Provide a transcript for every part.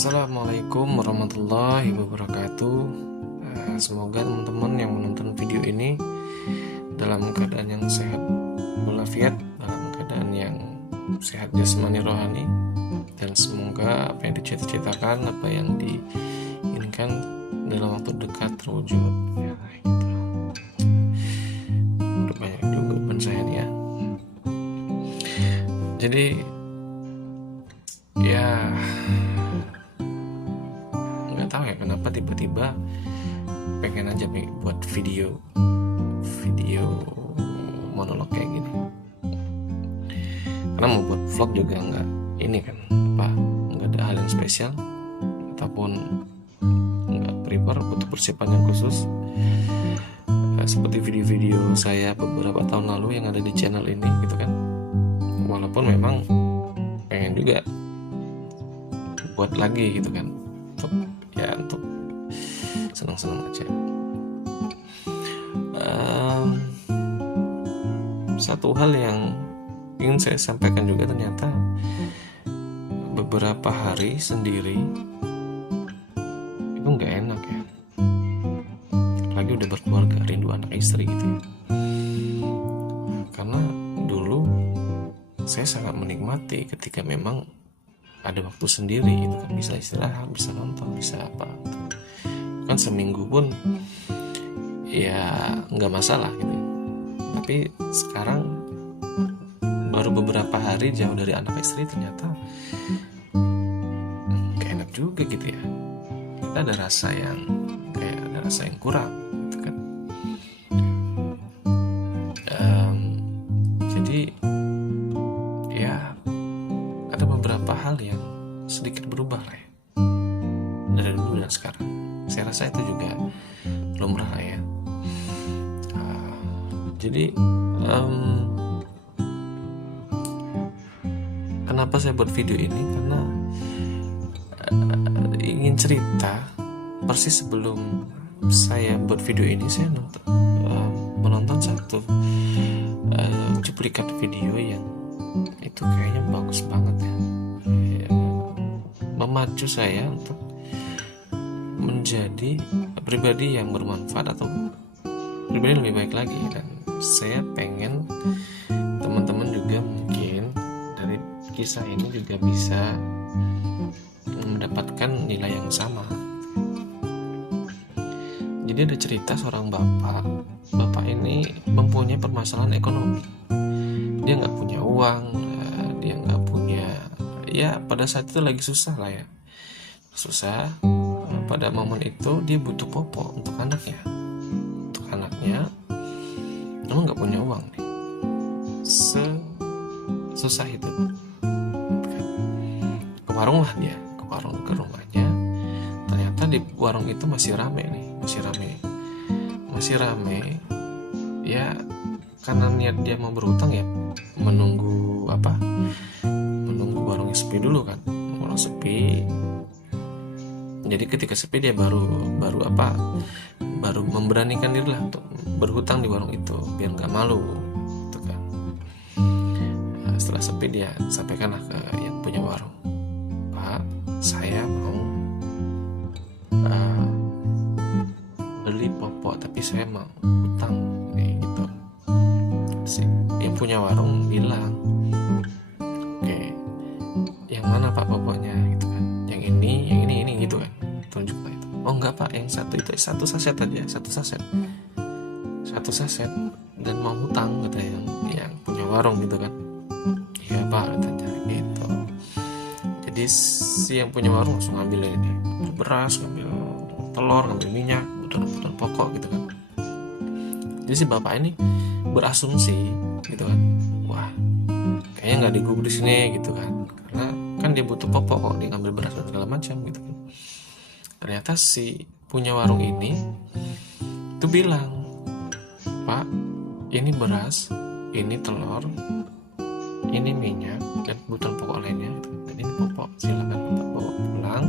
Assalamualaikum warahmatullahi wabarakatuh. Semoga teman-teman yang menonton video ini dalam keadaan yang sehat walafiat, dalam keadaan yang sehat jasmani rohani, dan semoga apa yang dicita-citakan, apa yang diinginkan dalam waktu dekat terwujud. Ya, gitu. Udah banyak juga beban saya nih ya. Jadi ya nggak tahu ya kenapa tiba-tiba pengen aja buat video monolog kayak gini, karena mau buat vlog juga nggak ada hal yang spesial ataupun nggak prepare, butuh persiapan yang khusus seperti video-video saya beberapa tahun lalu yang ada di channel ini gitu kan. Walaupun memang pengen juga buat lagi gitu kan, untuk senang-senang aja. Satu hal yang ingin saya sampaikan juga, ternyata beberapa hari sendiri itu nggak enak ya, lagi udah berkeluarga, rindu anak istri gitu ya. Karena dulu saya sangat menikmati ketika memang ada waktu sendiri gitu kan, bisa istirahat, bisa nonton, bisa apa gitu. Kan seminggu pun ya nggak masalah gitu. Tapi sekarang baru beberapa hari jauh dari anak istri, ternyata gak enak juga gitu ya. Kita ada rasa yang kurang gitu kan. Jadi ya ada beberapa hal yang sedikit berubah lah ya, dari dulu dan sekarang. Saya rasa itu juga lumrah lah ya. Jadi kenapa saya buat video ini, karena ingin cerita. Persis sebelum saya buat video ini, saya menonton satu cuplikan video yang itu kayaknya bagus banget ya, memacu saya untuk menjadi pribadi yang bermanfaat atau pribadi yang lebih baik lagi. Dan saya pengen teman-teman juga mungkin dari kisah ini juga bisa mendapatkan nilai yang sama. Jadi ada cerita seorang bapak ini mempunyai permasalahan ekonomi. Dia nggak punya uang, dia nggak punya, ya pada saat itu lagi susah lah ya, susah. Pada momen itu dia butuh popok untuk anaknya, namun nggak punya uang nih. Susah itu, ke warung lah dia, ke rumahnya. Ternyata di warung itu masih rame ya, karena niat dia mau berhutang ya, menunggu warungnya sepi dulu kan. Warung sepi, jadi ketika sepi dia baru memberanikan diri lah untuk berhutang di warung itu biar nggak malu gitu kan. Setelah sepi dia sampaikanlah ke yang punya warung, "Pak, saya mau beli popok tapi saya mau hutang," gitu. Yang punya warung bilang, "Oke, yang mana Pak popoknya?" gitu kan. Yang ini gitu kan. Tunjuk lah itu. "Oh enggak Pak, yang satu itu satu saset aja, satu saset dan mau hutang," kata yang punya warung gitu kan. "Iya Pak," katanya gitu. Jadi si yang punya warung langsung ngambil ini, ngambil beras, ngambil telur, ngambil minyak, kebutuhan pokok gitu kan. Jadi si bapak ini berasumsi gitu kan, wah kayaknya nggak digubris nih gitu kan, karena kan dia butuh popok kok, dia ngambil beras dan segala macam gitu kan. Ternyata si punya warung ini tuh bilang, "Pak, ini beras, ini telur, ini minyak dan kebutuhan pokok lainnya, dan ini popok, silakan Bapak bawa pulang.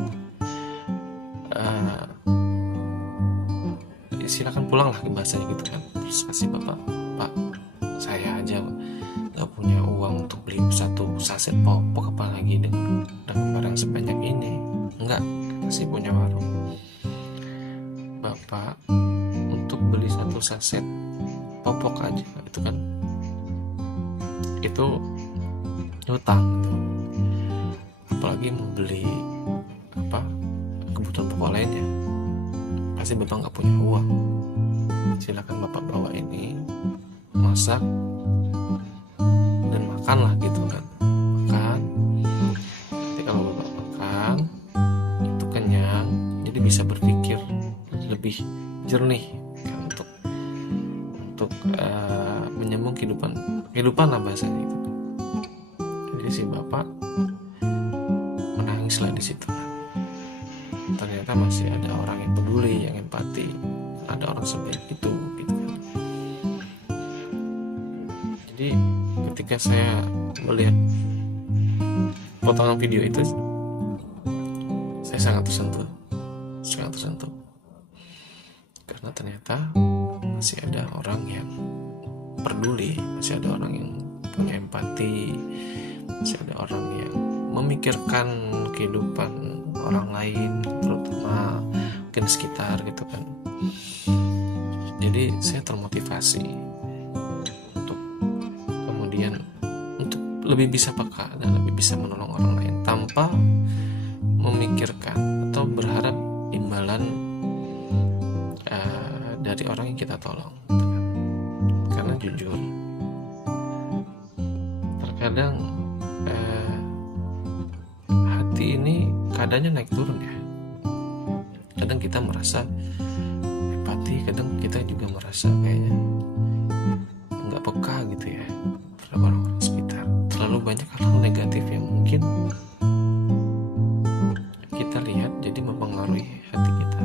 Silakan pulang lah," bahasanya gitu kan. Terus kasih bapak, "Pak, saya aja nggak punya uang untuk beli satu saset popok, apalagi dengan barang sebanyak ini. Enggak, si punya warung, Bapak untuk beli satu saset popok aja itu kan, itu hutang gitu. Apalagi mau beli kebutuhan pokok lainnya, pasti Bapak nggak punya uang. Silakan Bapak bawa ini, masak dan makanlah gitu kan. Makan, nanti kalau Bapak makan itu kenyang, jadi bisa berpikir lebih jernih kan, untuk menyambung kehidupan lah bahasanya itu. Jadi si Bapak menangislah di situ. Ternyata masih ada orang yang peduli, yang empati, ada orang sebaik itu gitu kan. Jadi ketika saya melihat potongan video itu, saya sangat tersentuh karena ternyata masih ada orang yang peduli, masih ada orang yang punya empati, masih ada orang yang memikirkan kehidupan orang lain, terutama mungkin sekitar gitu kan. Jadi saya termotivasi untuk kemudian untuk lebih bisa peka dan lebih bisa menolong orang lain tanpa memikirkan atau berharap imbalan dari orang yang kita tolong gitu kan. Karena jujur terkadang hati ini kadangnya naik turun ya. Kadang kita merasa empati, kadang kita juga merasa kayaknya nggak peka gitu ya terhadap orang-orang sekitar. Terlalu banyak hal negatif yang mungkin kita lihat jadi mempengaruhi hati kita.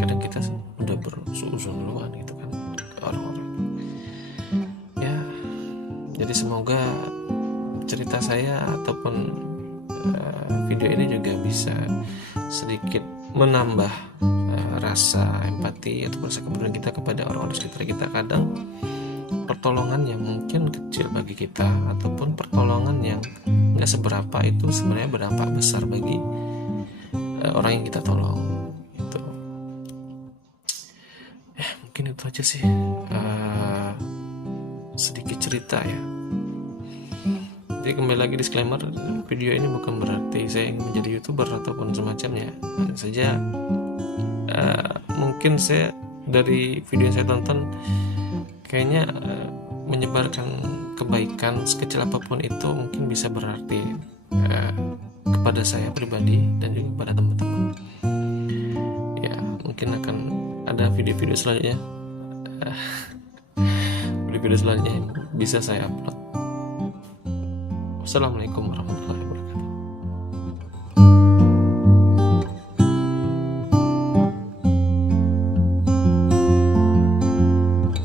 Kadang kita udah bersuuzon duluan gitu kan ke orang-orang ya. Jadi semoga cerita saya ataupun video ini juga bisa sedikit menambah rasa empati atau rasa kepedulian kita kepada orang-orang sekitar kita. Kadang pertolongan yang mungkin kecil bagi kita ataupun pertolongan yang nggak seberapa itu sebenarnya berdampak besar bagi orang yang kita tolong gitu. Mungkin itu aja sih sedikit cerita ya. Jadi kembali lagi disclaimer, video ini bukan berarti saya ingin menjadi YouTuber ataupun semacamnya. Hanya saja mungkin saya dari video yang saya tonton kayaknya menyebarkan kebaikan sekecil apapun itu mungkin bisa berarti kepada saya pribadi dan juga kepada teman-teman. Ya mungkin akan ada video-video selanjutnya, video-video selanjutnya yang bisa saya upload. Assalamualaikum warahmatullahi wabarakatuh.